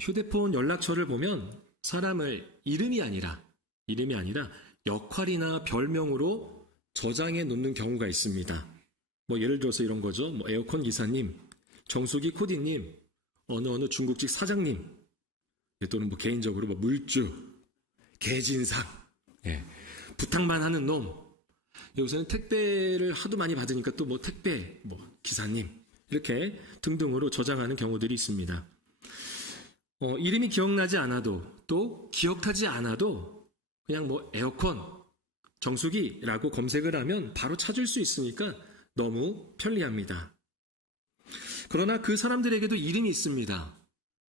휴대폰 연락처를 보면 사람을 이름이 아니라 역할이나 별명으로 저장해 놓는 경우가 있습니다. 예를 들어서 이런 거죠. 에어컨 기사님, 정수기 코디님, 어느 중국집 사장님, 또는 개인적으로 물주, 개진상, 부탁만 하는 놈. 요새는 택배를 하도 많이 받으니까 또 택배, 기사님, 이렇게 등등으로 저장하는 경우들이 있습니다. 이름이 기억나지 않아도 또 기억하지 않아도 그냥 에어컨, 정수기라고 검색을 하면 바로 찾을 수 있으니까 너무 편리합니다. 그러나 그 사람들에게도 이름이 있습니다.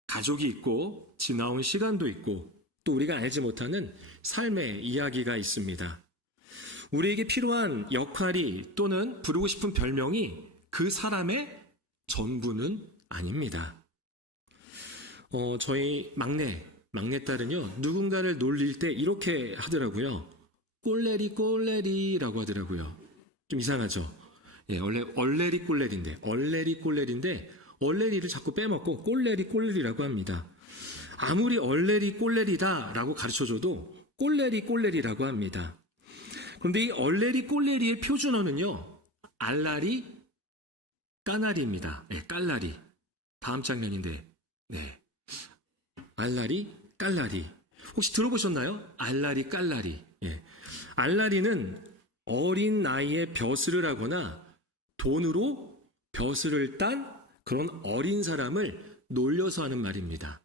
가족이 있고 지나온 시간도 있고 또 우리가 알지 못하는 삶의 이야기가 있습니다. 우리에게 필요한 역할이 또는 부르고 싶은 별명이 그 사람의 전부는 아닙니다. 저희 막내딸은요, 누군가를 놀릴 때 이렇게 하더라고요. 꼴레리라고 하더라고요. 좀 이상하죠? 원래 얼레리꼴레리인데, 얼레리를 자꾸 빼먹고 꼴레리라고 합니다. 아무리 얼레리꼴레리다라고 가르쳐줘도 꼴레리라고 합니다. 그런데 이 얼레리꼴레리의 표준어는요, 알라리, 까나리입니다. 깔라리. 다음 장면인데, 알라리, 깔라리. 혹시 들어보셨나요? 알라리, 깔라리. 알라리는 어린 나이에 벼슬을 하거나 돈으로 벼슬을 딴 그런 어린 사람을 놀려서 하는 말입니다.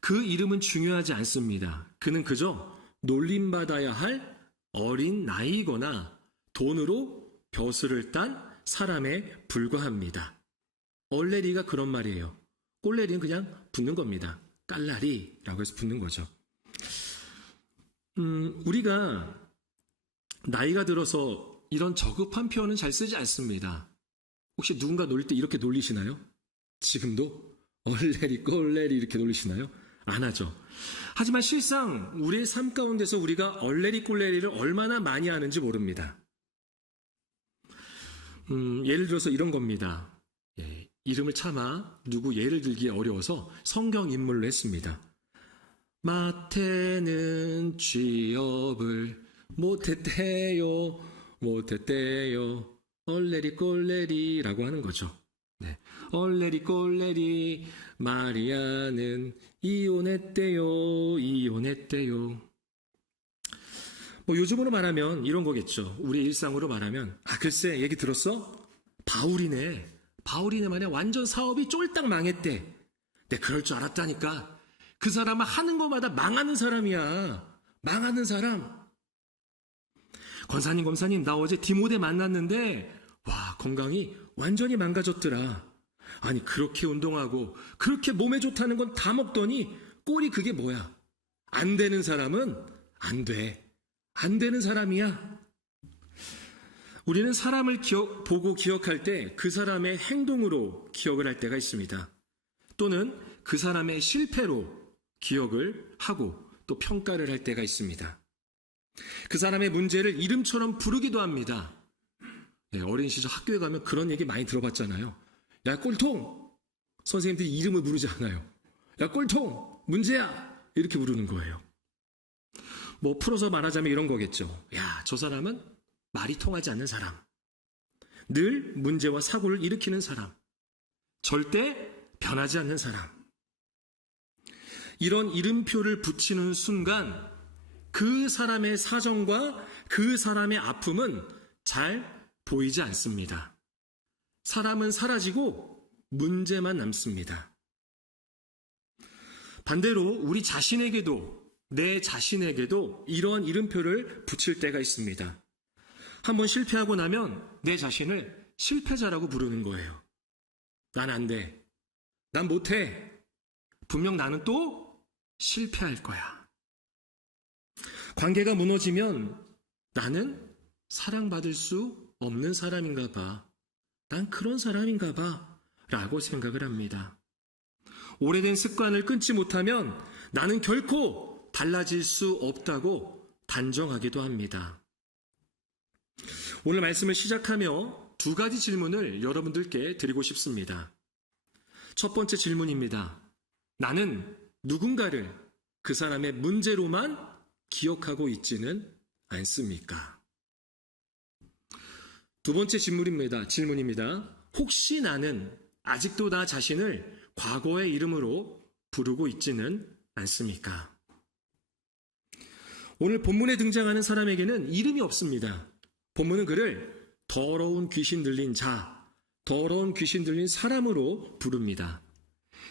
그 이름은 중요하지 않습니다. 그는 그저 놀림받아야 할 어린 나이거나 돈으로 벼슬을 딴 사람에 불과합니다. 얼레리가 그런 말이에요. 꼴레리는 그냥 붙는 겁니다. 깔라리라고 해서 붙는 거죠. 우리가 나이가 들어서 이런 저급한 표현은 잘 쓰지 않습니다. 혹시 누군가 놀릴 때 이렇게 놀리시나요? 지금도 얼레리, 꼴레리 이렇게 놀리시나요? 안 하죠. 하지만 실상 우리의 삶 가운데서 우리가 얼레리, 꼴레리를 얼마나 많이 하는지 모릅니다. 예를 들어서 이런 겁니다. 이름을 차마 누구 예를 들기 어려워서 성경 인물로 했습니다. 마태는 취업을 못했대요. 얼레리 꼴레리라고 하는 거죠. 얼레리 꼴레리 마리아는 이혼했대요. 요즘으로 말하면 이런 거겠죠. 우리 일상으로 말하면 글쎄 얘기 들었어? 바울이네 말이야 완전 사업이 쫄딱 망했대. 내가 그럴 줄 알았다니까. 그 사람은 하는 것마다 망하는 사람이야. 망하는 사람. 검사님 나 어제 디모데 만났는데 건강이 완전히 망가졌더라. 아니 그렇게 운동하고 그렇게 몸에 좋다는 건 다 먹더니 꼴이 그게 뭐야. 안 되는 사람은 안 돼. 안 되는 사람이야. 우리는 사람을 보고 기억할 때 그 사람의 행동으로 기억을 할 때가 있습니다. 또는 그 사람의 실패로 기억을 하고 또 평가를 할 때가 있습니다. 그 사람의 문제를 이름처럼 부르기도 합니다. 어린 시절 학교에 가면 그런 얘기 많이 들어봤잖아요. 야 꼴통! 선생님들이 이름을 부르지 않아요. 야 꼴통! 문제야! 이렇게 부르는 거예요. 풀어서 말하자면 이런 거겠죠. 야, 저 사람은 말이 통하지 않는 사람. 늘 문제와 사고를 일으키는 사람. 절대 변하지 않는 사람. 이런 이름표를 붙이는 순간 그 사람의 사정과 그 사람의 아픔은 잘 보이지 않습니다. 사람은 사라지고 문제만 남습니다. 반대로 우리 자신에게도 내 자신에게도 이러한 이름표를 붙일 때가 있습니다. 한번 실패하고 나면 내 자신을 실패자라고 부르는 거예요. 난 안 돼. 난 못해. 분명 나는 또 실패할 거야. 관계가 무너지면 나는 사랑받을 수 없는 사람인가 봐. 난 그런 사람인가 봐. 라고 생각을 합니다. 오래된 습관을 끊지 못하면 나는 결코 달라질 수 없다고 단정하기도 합니다. 오늘 말씀을 시작하며 두 가지 질문을 여러분들께 드리고 싶습니다. 첫 번째 질문입니다. 나는 누군가를 그 사람의 문제로만 기억하고 있지는 않습니까? 두 번째 질문입니다. 혹시 나는 아직도 나 자신을 과거의 이름으로 부르고 있지는 않습니까? 오늘 본문에 등장하는 사람에게는 이름이 없습니다. 본문은 그를 더러운 귀신 들린 자, 더러운 귀신 들린 사람으로 부릅니다.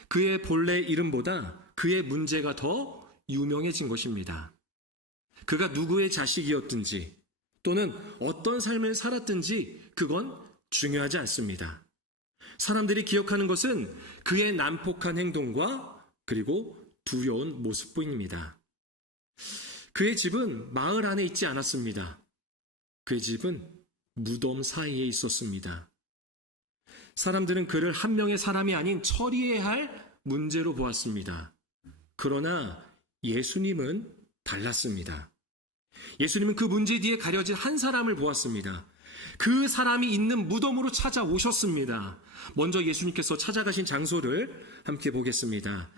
그의 본래 이름보다 그의 문제가 더 유명해진 것입니다. 그가 누구의 자식이었든지 또는 어떤 삶을 살았든지 그건 중요하지 않습니다. 사람들이 기억하는 것은 그의 난폭한 행동과 그리고 두려운 모습뿐입니다. 그의 집은 마을 안에 있지 않았습니다. 그의 집은 무덤 사이에 있었습니다. 사람들은 그를 한 명의 사람이 아닌 처리해야 할 문제로 보았습니다. 그러나 예수님은 달랐습니다. 예수님은 그 문제 뒤에 가려진 한 사람을 보았습니다. 그 사람이 있는 무덤으로 찾아오셨습니다. 먼저 예수님께서 찾아가신 장소를 함께 보겠습니다.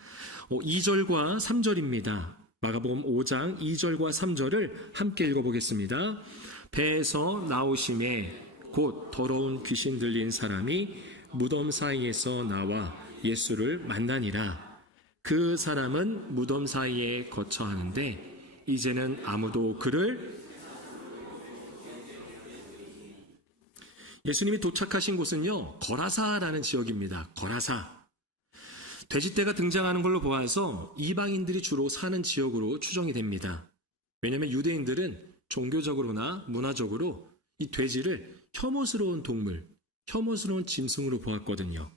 2절과 3절입니다. 마가복음 5장 2절과 3절을 함께 읽어보겠습니다. 배에서 나오심에 곧 더러운 귀신 들린 사람이 무덤 사이에서 나와 예수를 만나니라. 그 사람은 무덤 사이에 거처하는데 이제는 아무도 그를 예수님이 도착하신 곳은요, 거라사라는 지역입니다. 거라사. 돼지떼가 등장하는 걸로 보아서 이방인들이 주로 사는 지역으로 추정이 됩니다. 왜냐하면 유대인들은 종교적으로나 문화적으로 이 돼지를 혐오스러운 동물, 혐오스러운 짐승으로 보았거든요.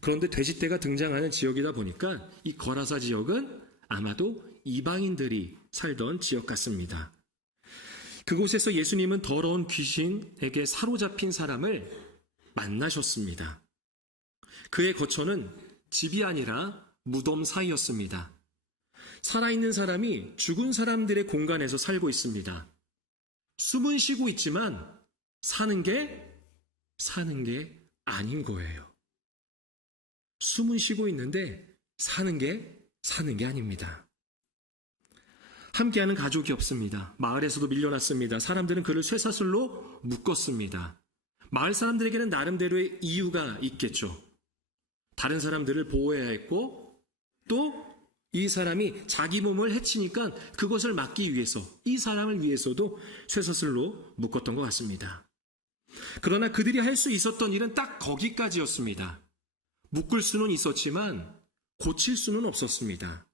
그런데 돼지떼가 등장하는 지역이다 보니까 이 거라사 지역은 아마도 이방인들이 살던 지역 같습니다. 그곳에서 예수님은 더러운 귀신에게 사로잡힌 사람을 만나셨습니다. 그의 거처는 집이 아니라 무덤 사이였습니다. 살아있는 사람이 죽은 사람들의 공간에서 살고 있습니다. 숨은 쉬고 있지만 사는 게 아닌 거예요. 숨은 쉬고 있는데 사는 게 아닙니다. 함께하는 가족이 없습니다. 마을에서도 밀려났습니다. 사람들은 그를 쇠사슬로 묶었습니다. 마을 사람들에게는 나름대로의 이유가 있겠죠. 다른 사람들을 보호해야 했고 또 이 사람이 자기 몸을 해치니까 그것을 막기 위해서 이 사람을 위해서도 쇠사슬로 묶었던 것 같습니다. 그러나 그들이 할 수 있었던 일은 딱 거기까지였습니다. 묶을 수는 있었지만 고칠 수는 없었습니다.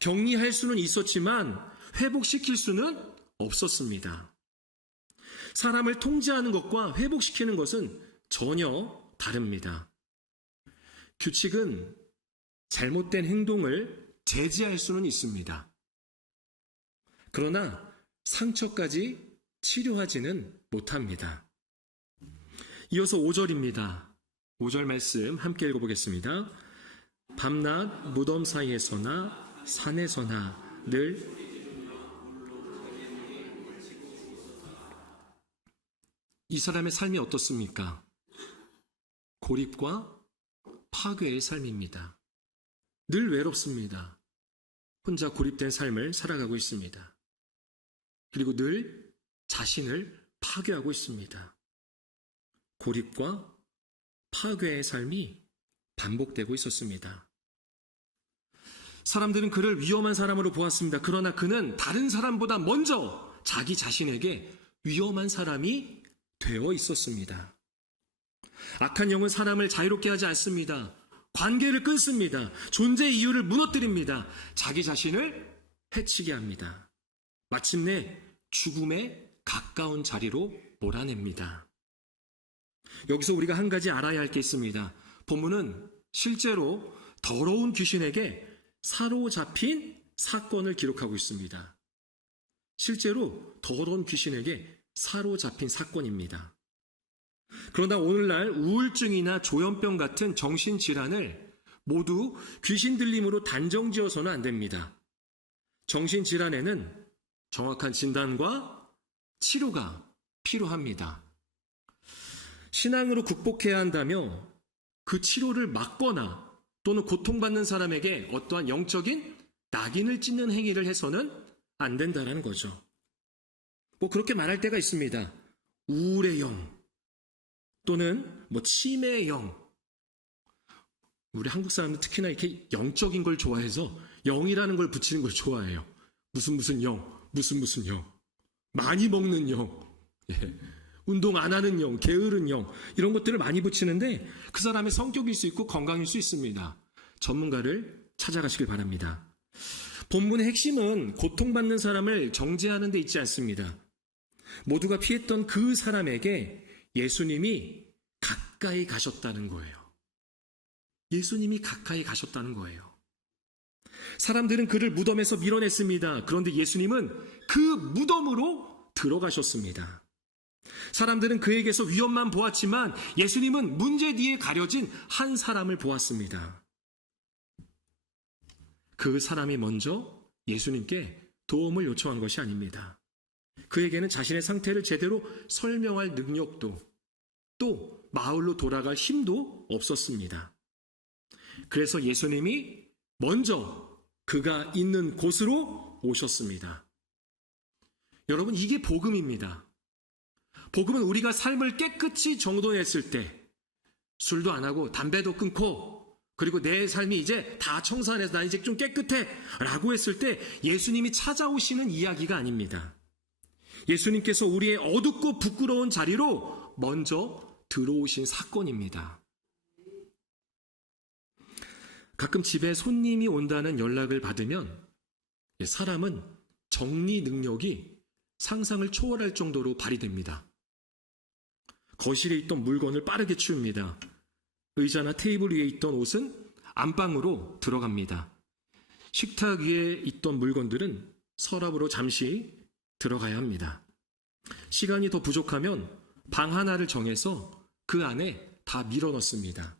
격리할 수는 있었지만 회복시킬 수는 없었습니다. 사람을 통제하는 것과 회복시키는 것은 전혀 다릅니다. 규칙은 잘못된 행동을 제지할 수는 있습니다. 그러나 상처까지 치료하지는 못합니다. 이어서 5절입니다. 5절 말씀 함께 읽어보겠습니다. 밤낮 무덤 사이에서나 산에서나 늘 이 사람의 삶이 어떻습니까? 고립과 파괴의 삶입니다. 늘 외롭습니다. 혼자 고립된 삶을 살아가고 있습니다. 그리고 늘 자신을 파괴하고 있습니다. 고립과 파괴의 삶이 반복되고 있었습니다. 사람들은 그를 위험한 사람으로 보았습니다. 그러나 그는 다른 사람보다 먼저 자기 자신에게 위험한 사람이 되어 있었습니다. 악한 영은 사람을 자유롭게 하지 않습니다. 관계를 끊습니다. 존재의 이유를 무너뜨립니다. 자기 자신을 해치게 합니다. 마침내 죽음에 가까운 자리로 몰아냅니다. 여기서 우리가 한 가지 알아야 할 게 있습니다. 본문은 실제로 더러운 귀신에게 사로잡힌 사건을 기록하고 있습니다. 실제로 더러운 귀신에게 사로잡힌 사건입니다. 그러나 오늘날 우울증이나 조현병 같은 정신질환을 모두 귀신 들림으로 단정지어서는 안 됩니다. 정신질환에는 정확한 진단과 치료가 필요합니다. 신앙으로 극복해야 한다며 그 치료를 막거나 또는 고통받는 사람에게 어떠한 영적인 낙인을 찍는 행위를 해서는 안 된다는 거죠. 뭐 그렇게 말할 때가 있습니다. 우울의 영 또는 뭐 치매의 영. 우리 한국 사람들 특히나 이렇게 영적인 걸 좋아해서 영이라는 걸 붙이는 걸 좋아해요. 무슨 영, 무슨 영. 많이 먹는 영, 운동 안 하는 영, 게으른 영, 이런 것들을 많이 붙이는데 그 사람의 성격일 수 있고 건강일 수 있습니다. 전문가를 찾아가시길 바랍니다. 본문의 핵심은 고통받는 사람을 정죄하는 데 있지 않습니다. 모두가 피했던 그 사람에게 예수님이 가까이 가셨다는 거예요. 예수님이 가까이 가셨다는 거예요. 사람들은 그를 무덤에서 밀어냈습니다. 그런데 예수님은 그 무덤으로 들어가셨습니다. 사람들은 그에게서 위험만 보았지만 예수님은 문제 뒤에 가려진 한 사람을 보았습니다. 그 사람이 먼저 예수님께 도움을 요청한 것이 아닙니다. 그에게는 자신의 상태를 제대로 설명할 능력도 또 마을로 돌아갈 힘도 없었습니다. 그래서 예수님이 먼저 그가 있는 곳으로 오셨습니다. 여러분, 이게 복음입니다. 복음은 우리가 삶을 깨끗이 정돈했을 때 술도 안 하고 담배도 끊고 그리고 내 삶이 이제 다 청산해서 나 이제 좀 깨끗해 라고 했을 때 예수님이 찾아오시는 이야기가 아닙니다. 예수님께서 우리의 어둡고 부끄러운 자리로 먼저 들어오신 사건입니다. 가끔 집에 손님이 온다는 연락을 받으면 사람은 정리 능력이 상상을 초월할 정도로 발휘됩니다. 거실에 있던 물건을 빠르게 치웁니다. 의자나 테이블 위에 있던 옷은 안방으로 들어갑니다. 식탁 위에 있던 물건들은 서랍으로 잠시 들어가야 합니다. 시간이 더 부족하면 방 하나를 정해서 그 안에 다 밀어 넣습니다.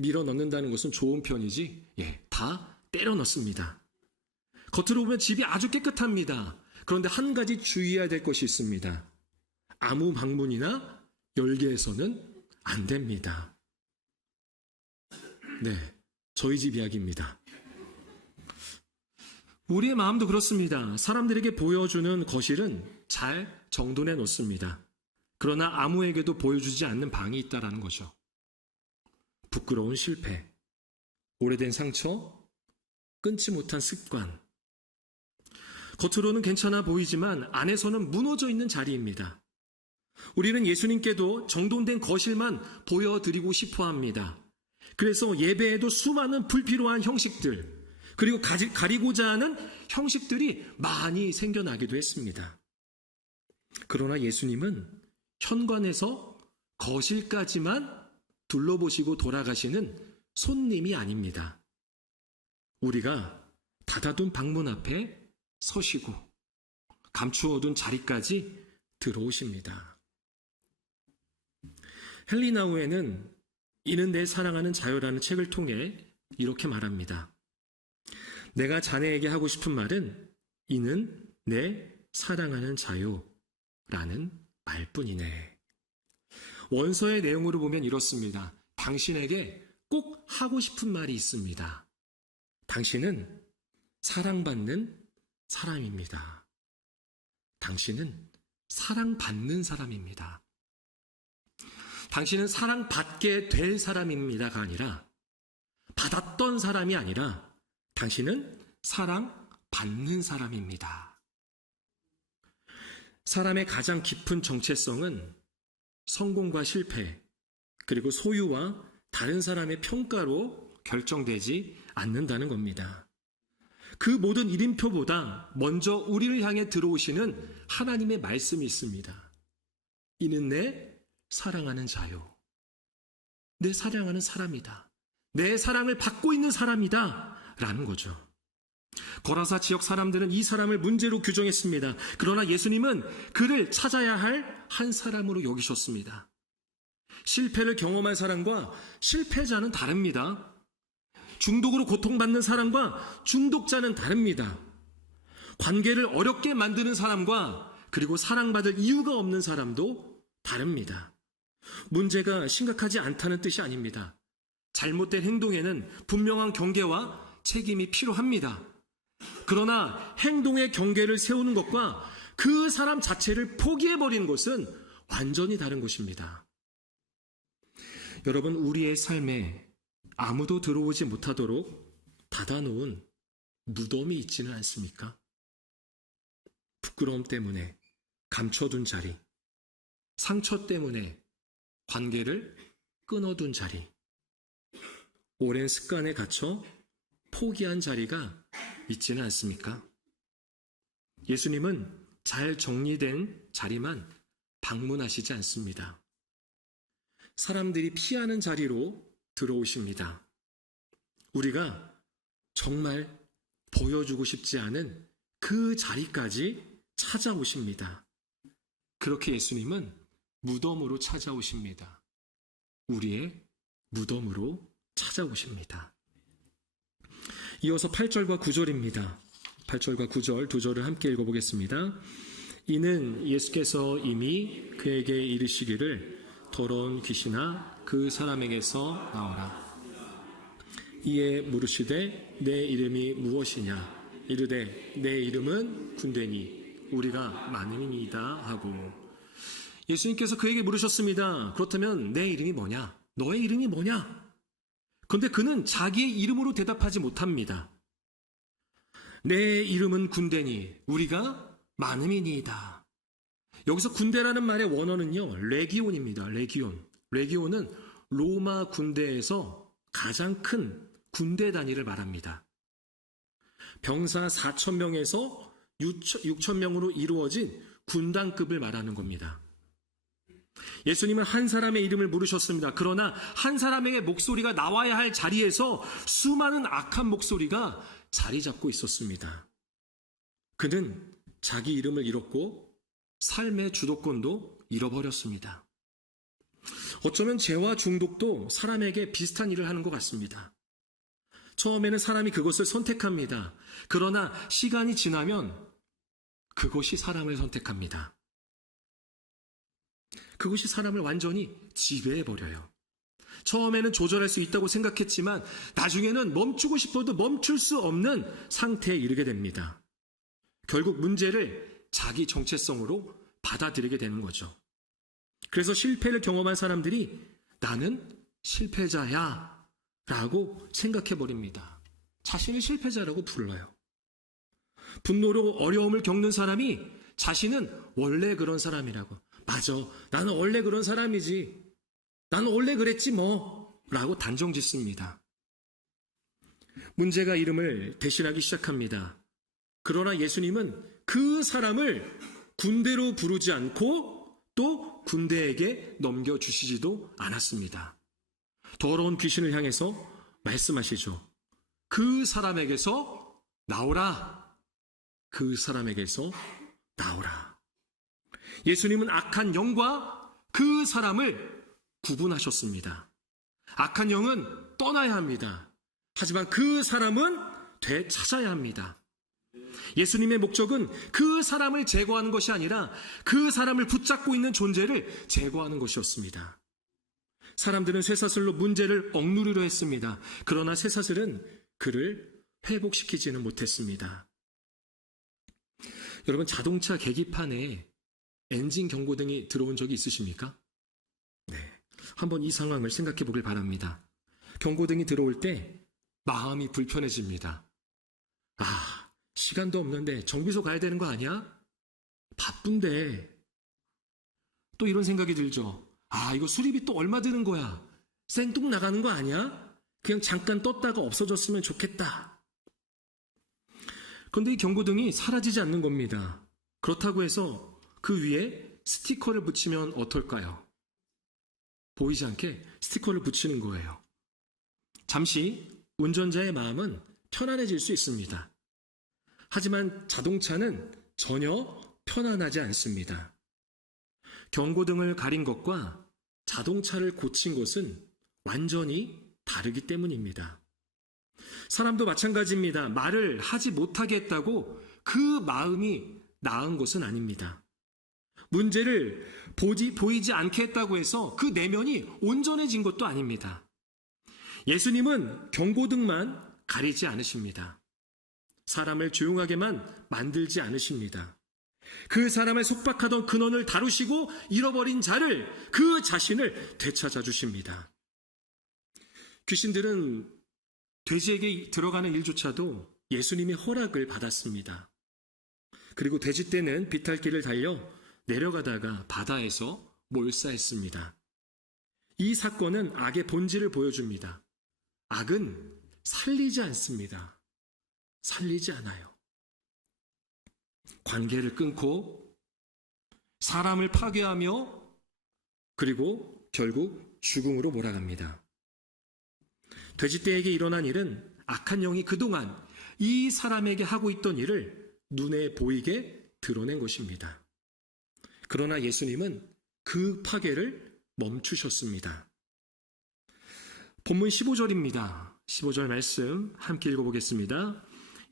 밀어 넣는다는 것은 좋은 편이지, 다 때려 넣습니다. 겉으로 보면 집이 아주 깨끗합니다. 그런데 한 가지 주의해야 될 것이 있습니다. 아무 방문이나 열개해서는 안 됩니다. 네, 저희 집 이야기입니다. 우리의 마음도 그렇습니다. 사람들에게 보여주는 거실은 잘 정돈해 놓습니다. 그러나 아무에게도 보여주지 않는 방이 있다는 거죠. 부끄러운 실패, 오래된 상처, 끊지 못한 습관. 겉으로는 괜찮아 보이지만 안에서는 무너져 있는 자리입니다. 우리는 예수님께도 정돈된 거실만 보여드리고 싶어 합니다. 그래서 예배에도 수많은 불필요한 형식들, 그리고 가리고자 하는 형식들이 많이 생겨나기도 했습니다. 그러나 예수님은 현관에서 거실까지만 둘러보시고 돌아가시는 손님이 아닙니다. 우리가 닫아둔 방문 앞에 서시고 감추어둔 자리까지 들어오십니다. 헬리나우에는 이는 내 사랑하는 자유라는 책을 통해 이렇게 말합니다. 내가 자네에게 하고 싶은 말은 이는 내 사랑하는 자유라는 말뿐이네. 원서의 내용으로 보면 이렇습니다. 당신에게 꼭 하고 싶은 말이 있습니다. 당신은 사랑받는 사람입니다. 당신은 사랑받는 사람입니다. 당신은 사랑받게 될 사람입니다가 아니라 받았던 사람이 아니라 당신은 사랑받는 사람입니다. 사람의 가장 깊은 정체성은 성공과 실패, 그리고 소유와 다른 사람의 평가로 결정되지 않는다는 겁니다. 그 모든 이름표보다 먼저 우리를 향해 들어오시는 하나님의 말씀이 있습니다. 이는 내 사랑하는 자유. 내 사랑하는 사람이다. 내 사랑을 받고 있는 사람이다. 라는 거죠. 거라사 지역 사람들은 이 사람을 문제로 규정했습니다. 그러나 예수님은 그를 찾아야 할 한 사람으로 여기셨습니다. 실패를 경험한 사람과 실패자는 다릅니다. 중독으로 고통받는 사람과 중독자는 다릅니다. 관계를 어렵게 만드는 사람과 그리고 사랑받을 이유가 없는 사람도 다릅니다. 문제가 심각하지 않다는 뜻이 아닙니다. 잘못된 행동에는 분명한 경계와 책임이 필요합니다. 그러나 행동의 경계를 세우는 것과 그 사람 자체를 포기해버리는 것은 완전히 다른 것입니다. 여러분, 우리의 삶에 아무도 들어오지 못하도록 닫아놓은 무덤이 있지는 않습니까? 부끄러움 때문에 감춰둔 자리, 상처 때문에 관계를 끊어둔 자리, 오랜 습관에 갇혀 포기한 자리가 있지는 않습니까? 예수님은 잘 정리된 자리만 방문하시지 않습니다. 사람들이 피하는 자리로 들어오십니다. 우리가 정말 보여주고 싶지 않은 그 자리까지 찾아오십니다. 그렇게 예수님은 무덤으로 찾아오십니다. 우리의 무덤으로 찾아오십니다. 이어서 8절과 9절입니다. 8절과 9절 두 절을 함께 읽어보겠습니다. 이는 예수께서 이미 그에게 이르시기를 더러운 귀신아 그 사람에게서 나오라. 이에 물으시되 내 이름이 무엇이냐? 이르되 내 이름은 군대니 우리가 많음이니이다 하고. 예수님께서 그에게 물으셨습니다. 그렇다면 내 이름이 뭐냐? 너의 이름이 뭐냐? 그런데 그는 자기의 이름으로 대답하지 못합니다. 내 이름은 군대니 우리가 많음이니이다. 여기서 군대라는 말의 원어는요, 레기온입니다. 레기온은 로마 군대에서 가장 큰 군대 단위를 말합니다. 병사 4,000명에서 6,000명으로 이루어진 군단급을 말하는 겁니다. 예수님은 한 사람의 이름을 물으셨습니다. 그러나 한 사람에게 목소리가 나와야 할 자리에서 수많은 악한 목소리가 자리 잡고 있었습니다. 그는 자기 이름을 잃었고 삶의 주도권도 잃어버렸습니다. 어쩌면 죄와 중독도 사람에게 비슷한 일을 하는 것 같습니다. 처음에는 사람이 그것을 선택합니다. 그러나 시간이 지나면 그것이 사람을 선택합니다. 그것이 사람을 완전히 지배해버려요. 처음에는 조절할 수 있다고 생각했지만 나중에는 멈추고 싶어도 멈출 수 없는 상태에 이르게 됩니다. 결국 문제를 자기 정체성으로 받아들이게 되는 거죠. 그래서 실패를 경험한 사람들이 나는 실패자야 라고 생각해버립니다. 자신을 실패자라고 불러요. 분노로 어려움을 겪는 사람이 자신은 원래 그런 사람이라고, 맞아, 나는 원래 그런 사람이지, 나는 원래 그랬지 뭐 라고 단정 짓습니다. 문제가 이름을 대신하기 시작합니다. 그러나 예수님은 그 사람을 군대로 부르지 않고 또 군대에게 넘겨주시지도 않았습니다. 더러운 귀신을 향해서 말씀하시죠. 그 사람에게서 나오라. 그 사람에게서 나오라. 예수님은 악한 영과 그 사람을 구분하셨습니다. 악한 영은 떠나야 합니다. 하지만 그 사람은 되찾아야 합니다. 예수님의 목적은 그 사람을 제거하는 것이 아니라 그 사람을 붙잡고 있는 존재를 제거하는 것이었습니다. 사람들은 쇠사슬로 문제를 억누르려 했습니다. 그러나 쇠사슬은 그를 회복시키지는 못했습니다. 여러분, 자동차 계기판에 엔진 경고등이 들어온 적이 있으십니까? 네, 한번 이 상황을 생각해 보길 바랍니다. 경고등이 들어올 때 마음이 불편해집니다. 시간도 없는데 정비소 가야 되는 거 아니야? 바쁜데. 또 이런 생각이 들죠. 이거 수리비 또 얼마 드는 거야? 생뚱나가는 거 아니야? 그냥 잠깐 떴다가 없어졌으면 좋겠다. 그런데 이 경고등이 사라지지 않는 겁니다. 그렇다고 해서 그 위에 스티커를 붙이면 어떨까요? 보이지 않게 스티커를 붙이는 거예요. 잠시 운전자의 마음은 편안해질 수 있습니다. 하지만 자동차는 전혀 편안하지 않습니다. 경고등을 가린 것과 자동차를 고친 것은 완전히 다르기 때문입니다. 사람도 마찬가지입니다. 말을 하지 못하게 했다고 그 마음이 나은 것은 아닙니다. 문제를 보이지 않게 했다고 해서 그 내면이 온전해진 것도 아닙니다. 예수님은 경고등만 가리지 않으십니다. 사람을 조용하게만 만들지 않으십니다. 그 사람을 속박하던 근원을 다루시고 잃어버린 자를, 그 자신을 되찾아 주십니다. 귀신들은 돼지에게 들어가는 일조차도 예수님의 허락을 받았습니다. 그리고 돼지떼는 비탈길을 달려 내려가다가 바다에서 몰사했습니다. 이 사건은 악의 본질을 보여줍니다. 악은 살리지 않습니다. 살리지 않아요. 관계를 끊고 사람을 파괴하며 그리고 결국 죽음으로 몰아갑니다. 돼지떼에게 일어난 일은 악한 영이 그동안 이 사람에게 하고 있던 일을 눈에 보이게 드러낸 것입니다. 그러나 예수님은 그 파괴를 멈추셨습니다. 본문 15절입니다. 15절 말씀 함께 읽어보겠습니다.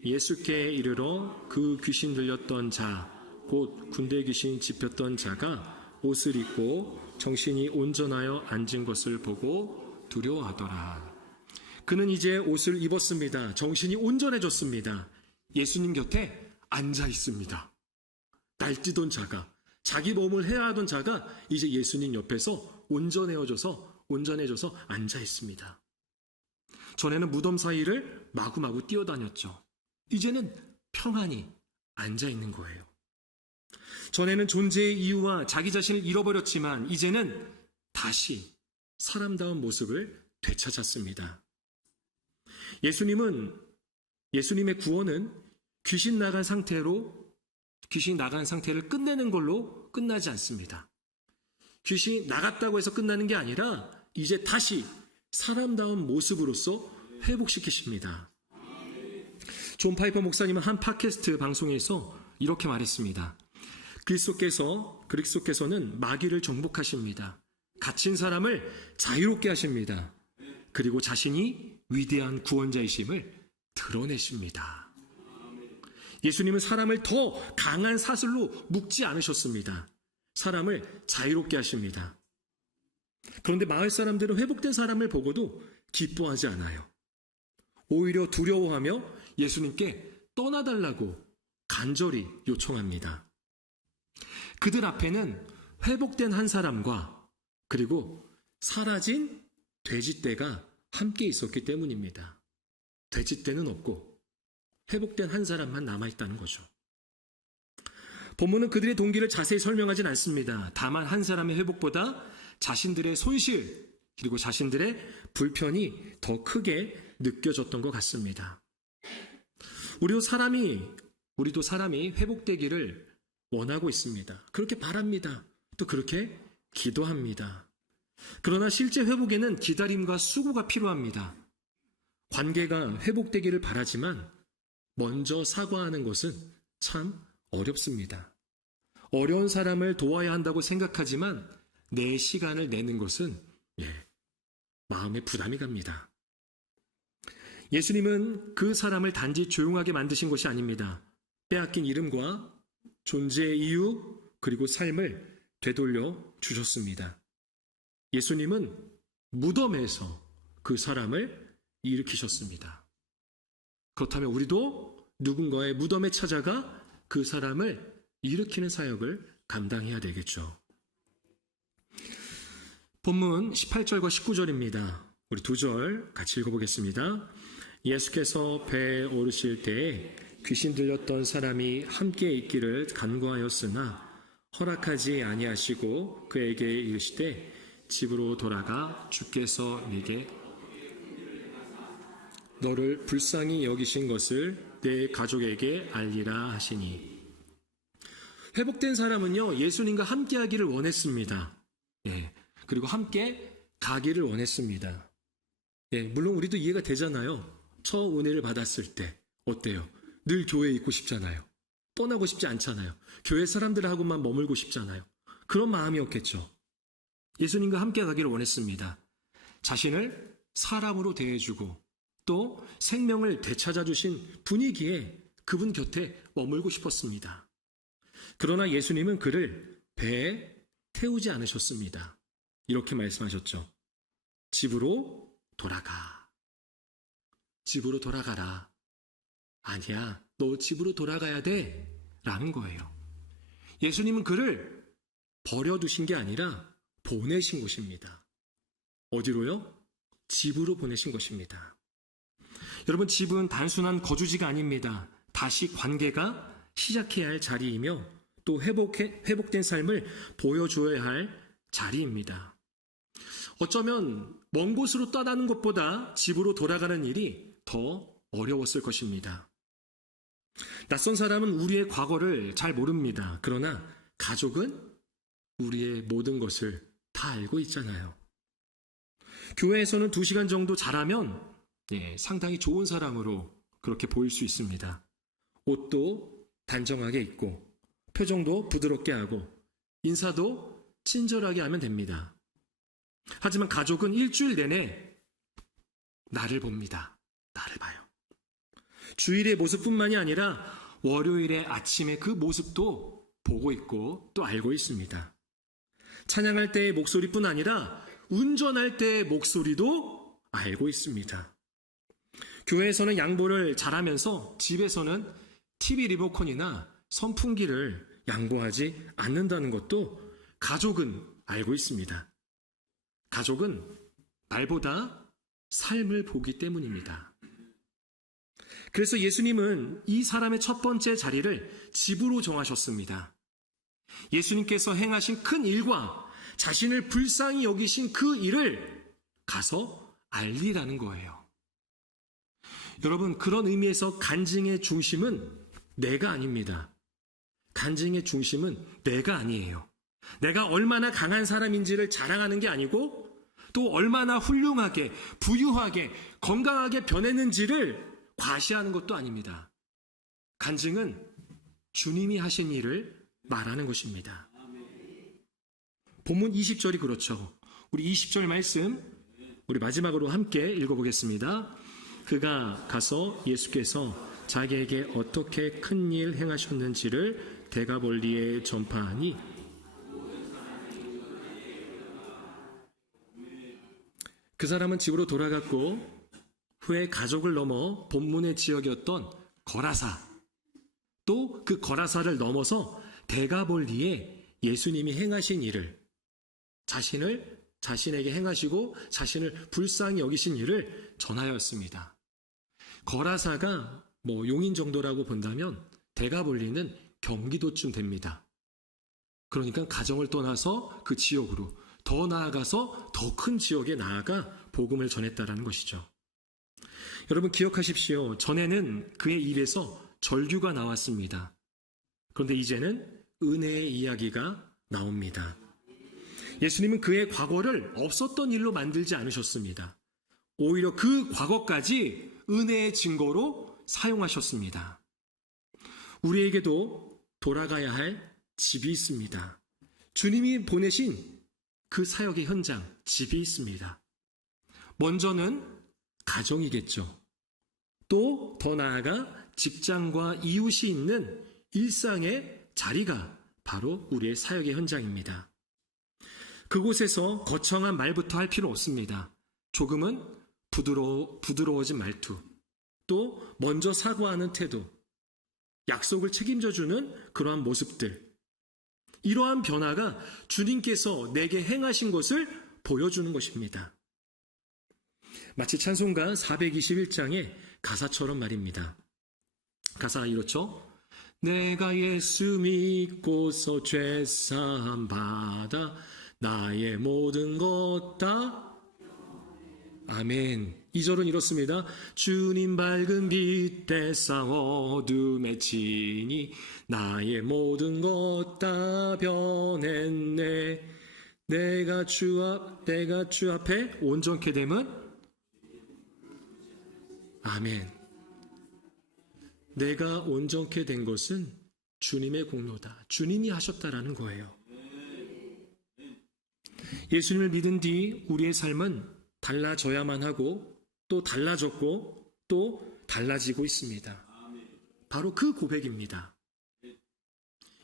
예수께 이르러 그 귀신 들렸던 자, 곧 군대 귀신 집혔던 자가 옷을 입고 정신이 온전하여 앉은 것을 보고 두려워하더라. 그는 이제 옷을 입었습니다. 정신이 온전해졌습니다. 예수님 곁에 앉아 있습니다. 날뛰던 자가, 자기 몸을 해야 하던 자가 이제 예수님 옆에서 온전해져서 앉아 있습니다. 전에는 무덤 사이를 마구마구 뛰어다녔죠. 이제는 평안히 앉아 있는 거예요. 전에는 존재의 이유와 자기 자신을 잃어버렸지만 이제는 다시 사람다운 모습을 되찾았습니다. 예수님의 구원은 귀신 나간 상태를 끝내는 걸로 끝나지 않습니다. 귀신이 나갔다고 해서 끝나는 게 아니라 이제 다시 사람다운 모습으로서 회복시키십니다. 존 파이퍼 목사님은 한 팟캐스트 방송에서 이렇게 말했습니다. 그리스도께서는 마귀를 정복하십니다. 갇힌 사람을 자유롭게 하십니다. 그리고 자신이 위대한 구원자이심을 드러내십니다. 예수님은 사람을 더 강한 사슬로 묶지 않으셨습니다. 사람을 자유롭게 하십니다. 그런데 마을 사람들은 회복된 사람을 보고도 기뻐하지 않아요. 오히려 두려워하며 예수님께 떠나달라고 간절히 요청합니다. 그들 앞에는 회복된 한 사람과 그리고 사라진 돼지떼가 함께 있었기 때문입니다. 돼지떼는 없고 회복된 한 사람만 남아있다는 거죠. 본문은 그들의 동기를 자세히 설명하진 않습니다. 다만 한 사람의 회복보다 자신들의 손실 그리고 자신들의 불편이 더 크게 느껴졌던 것 같습니다. 우리도 사람이 회복되기를 원하고 있습니다. 그렇게 바랍니다. 또 그렇게 기도합니다. 그러나 실제 회복에는 기다림과 수고가 필요합니다. 관계가 회복되기를 바라지만 먼저 사과하는 것은 참 어렵습니다. 어려운 사람을 도와야 한다고 생각하지만 내 시간을 내는 것은 마음에 부담이 갑니다. 예수님은 그 사람을 단지 조용하게 만드신 것이 아닙니다. 빼앗긴 이름과 존재의 이유 그리고 삶을 되돌려 주셨습니다. 예수님은 무덤에서 그 사람을 일으키셨습니다. 그렇다면 우리도 누군가의 무덤에 찾아가 그 사람을 일으키는 사역을 감당해야 되겠죠. 본문 18절과 19절입니다. 우리 두 절 같이 읽어보겠습니다. 예수께서 배에 오르실 때에 귀신 들렸던 사람이 함께 있기를 간구하였으나 허락하지 아니하시고 그에게 이르시되 집으로 돌아가 주께서 네게 너를 불쌍히 여기신 것을 내 가족에게 알리라 하시니. 회복된 사람은요, 예수님과 함께 하기를 원했습니다. 그리고 함께 가기를 원했습니다. 물론 우리도 이해가 되잖아요. 처음 은혜를 받았을 때 어때요? 늘 교회에 있고 싶잖아요. 떠나고 싶지 않잖아요. 교회 사람들하고만 머물고 싶잖아요. 그런 마음이었겠죠. 예수님과 함께 가기를 원했습니다. 자신을 사람으로 대해주고 또 생명을 되찾아주신 분위기에 그분 곁에 머물고 싶었습니다. 그러나 예수님은 그를 배에 태우지 않으셨습니다. 이렇게 말씀하셨죠. 집으로 돌아가. 집으로 돌아가라. 아니야, 너 집으로 돌아가야 돼. 라는 거예요. 예수님은 그를 버려두신 게 아니라 보내신 것입니다. 어디로요? 집으로 보내신 것입니다. 여러분, 집은 단순한 거주지가 아닙니다. 다시 관계가 시작해야 할 자리이며 또 회복된 삶을 보여줘야 할 자리입니다. 어쩌면 먼 곳으로 떠나는 것보다 집으로 돌아가는 일이 더 어려웠을 것입니다. 낯선 사람은 우리의 과거를 잘 모릅니다. 그러나 가족은 우리의 모든 것을 다 알고 있잖아요. 교회에서는 2시간 정도 자라면 상당히 좋은 사람으로 그렇게 보일 수 있습니다. 옷도 단정하게 입고 표정도 부드럽게 하고 인사도 친절하게 하면 됩니다. 하지만 가족은 일주일 내내 나를 봅니다. 나를 봐요. 주일의 모습뿐만이 아니라 월요일의 아침의 그 모습도 보고 있고 또 알고 있습니다. 찬양할 때의 목소리뿐 아니라 운전할 때의 목소리도 알고 있습니다. 교회에서는 양보를 잘하면서 집에서는 TV 리모컨이나 선풍기를 양보하지 않는다는 것도 가족은 알고 있습니다. 가족은 날보다 삶을 보기 때문입니다. 그래서 예수님은 이 사람의 첫 번째 자리를 집으로 정하셨습니다. 예수님께서 행하신 큰 일과 자신을 불쌍히 여기신 그 일을 가서 알리라는 거예요. 여러분, 그런 의미에서 간증의 중심은 내가 아닙니다. 간증의 중심은 내가 아니에요. 내가 얼마나 강한 사람인지를 자랑하는 게 아니고 또 얼마나 훌륭하게, 부유하게, 건강하게 변했는지를 과시하는 것도 아닙니다. 간증은 주님이 하신 일을 말하는 것입니다. 본문 20절이 그렇죠. 우리 20절 말씀 우리 마지막으로 함께 읽어보겠습니다. 그가 가서 예수께서 자기에게 어떻게 큰 일 행하셨는지를 데가볼리에 전파하니 그 사람은 집으로 돌아갔고 후에 가족을 넘어 본문의 지역이었던 거라사 또 그 거라사를 넘어서 데가볼리에 예수님이 행하신 일을 자신에게 행하시고 자신을 불쌍히 여기신 일을 전하였습니다. 거라사가 용인 정도라고 본다면 데가볼리는 경기도쯤 됩니다. 그러니까 가정을 떠나서 그 지역으로 더 나아가서 더 큰 지역에 나아가 복음을 전했다라는 것이죠. 여러분 기억하십시오. 전에는 그의 입에서 절규가 나왔습니다. 그런데 이제는 은혜의 이야기가 나옵니다. 예수님은 그의 과거를 없었던 일로 만들지 않으셨습니다. 오히려 그 과거까지 은혜의 증거로 사용하셨습니다. 우리에게도 돌아가야 할 집이 있습니다. 주님이 보내신 그 사역의 현장, 집이 있습니다. 먼저는 가정이겠죠. 또 더 나아가 직장과 이웃이 있는 일상의 자리가 바로 우리의 사역의 현장입니다. 그곳에서 거창한 말부터 할 필요 없습니다. 조금은 부드러워진 말투, 또 먼저 사과하는 태도, 약속을 책임져주는 그러한 모습들, 이러한 변화가 주님께서 내게 행하신 것을 보여주는 것입니다. 마치 찬송가 421장의 가사처럼 말입니다. 가사가 이렇죠. 내가 예수 믿고서 죄사함 받아 나의 모든 것 다 아멘. 2절은 이렇습니다. 주님 밝은 빛에 쌍 어둠에 지니 나의 모든 것 다 변했네. 내가 주 앞에 온전케 됨은 아멘. 내가 온전케 된 것은 주님의 공로다. 주님이 하셨다라는 거예요. 예수님을 믿은 뒤 우리의 삶은 달라져야만 하고 또 달라졌고 또 달라지고 있습니다. 바로 그 고백입니다.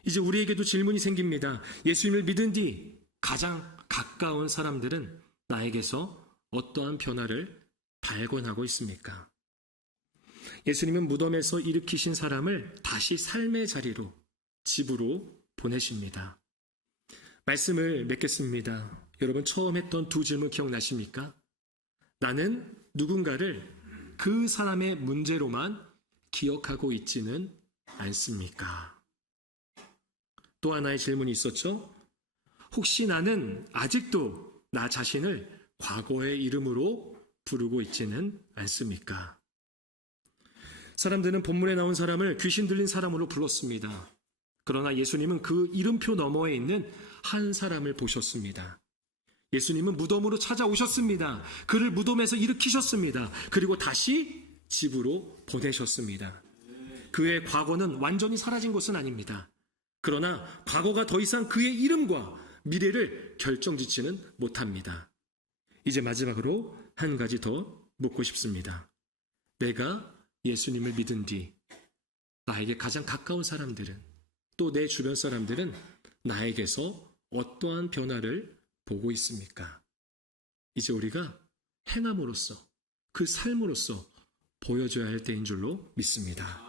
이제 우리에게도 질문이 생깁니다. 예수님을 믿은 뒤 가장 가까운 사람들은 나에게서 어떠한 변화를 발견하고 있습니까? 예수님은 무덤에서 일으키신 사람을 다시 삶의 자리로, 집으로 보내십니다. 말씀을 맺겠습니다. 여러분 처음 했던 두 질문 기억나십니까? 나는 누군가를 그 사람의 문제로만 기억하고 있지는 않습니까? 또 하나의 질문이 있었죠? 혹시 나는 아직도 나 자신을 과거의 이름으로 부르고 있지는 않습니까? 사람들은 본문에 나온 사람을 귀신 들린 사람으로 불렀습니다. 그러나 예수님은 그 이름표 너머에 있는 한 사람을 보셨습니다. 예수님은 무덤으로 찾아오셨습니다. 그를 무덤에서 일으키셨습니다. 그리고 다시 집으로 보내셨습니다. 그의 과거는 완전히 사라진 것은 아닙니다. 그러나 과거가 더 이상 그의 이름과 미래를 결정짓지는 못합니다. 이제 마지막으로 한 가지 더 묻고 싶습니다. 내가 예수님을 믿은 뒤 나에게 가장 가까운 사람들은, 또 내 주변 사람들은 나에게서 어떠한 변화를 보고 있습니까? 이제 우리가 행함으로써, 그 삶으로써 보여줘야 할 때인 줄로 믿습니다.